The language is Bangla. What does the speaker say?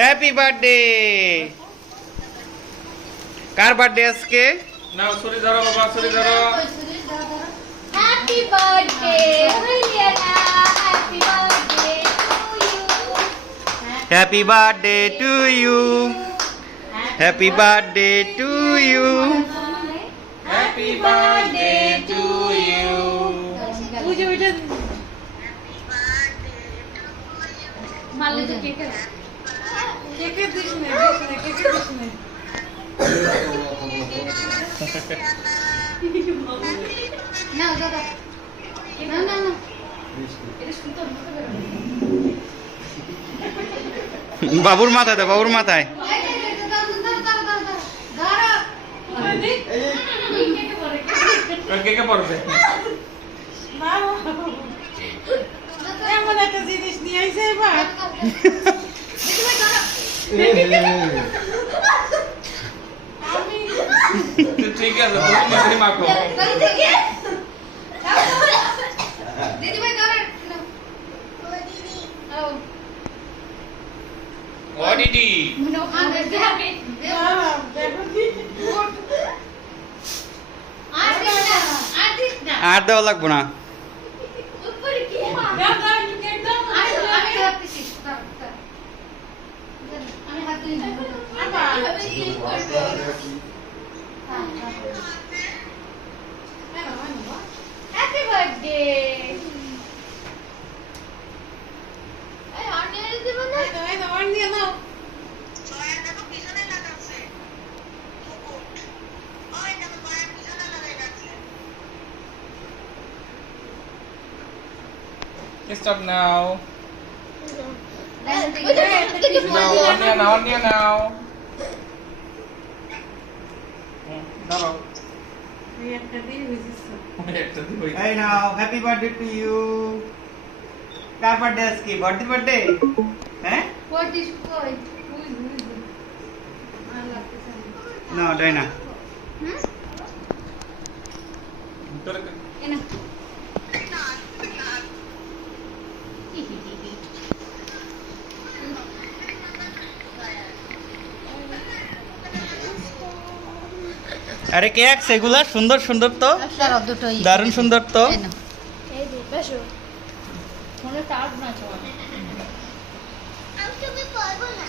Happy birthday. কার বার্থডে আজকে? নাও ছুরি ধরো বাবা, ছুরি ধরো। Happy birthday Juliana, happy birthday to you. Happy birthday to you. Happy birthday to you. Happy birthday to you. বুঝে বুঝে মারলে তো কেক কেকে দিস না, দিস না, কেকে দিস না। না দাদা না না না এটা শুনতে বাবুর মাথায় দাও, বাবুর মাথায়। কে কে পড়বে? বাবা, এমন একটা জিনিস নিয়ে আইছে এবার। আমি ঠিক আছে, তুমি মিষ্টি মাখো। দিদি ভাই ধরে ও দিদি, মনে ওখানে দেখতে হবে বাবা, দেখো কি? আর্টিস্ট না আর দেওয়া লাগবো না। উপরে কি দাও, দাও, একটু কেক দাও। আমি রাখতেছি আমি হাত দিই না হ্যাপি বার্থডে এই অনিয়ন দেব না এই দাও, এই দাও, আর নিয়ে নাও। স্টপ নাও। নাও, নাও অনিয়া নাও, অনিয়া নাও। ধরো। এই একটা দিয়ে বুঝিস। একটা দিবই। এই নাও, হ্যাপি বার্থডে টু ইউ। কার বার্থডে আজকে? বার্থডে? হ্যাঁ What is going? Allah না, ওটাই না। তোর Ena. আরে কে আঁকছে এগুলা? সুন্দর সুন্দর তো, Sarap দুটোই দারুণ সুন্দর তো। এই যে বসো ফোনে চার্জ না চাওয়া আমি তুমি পারবো না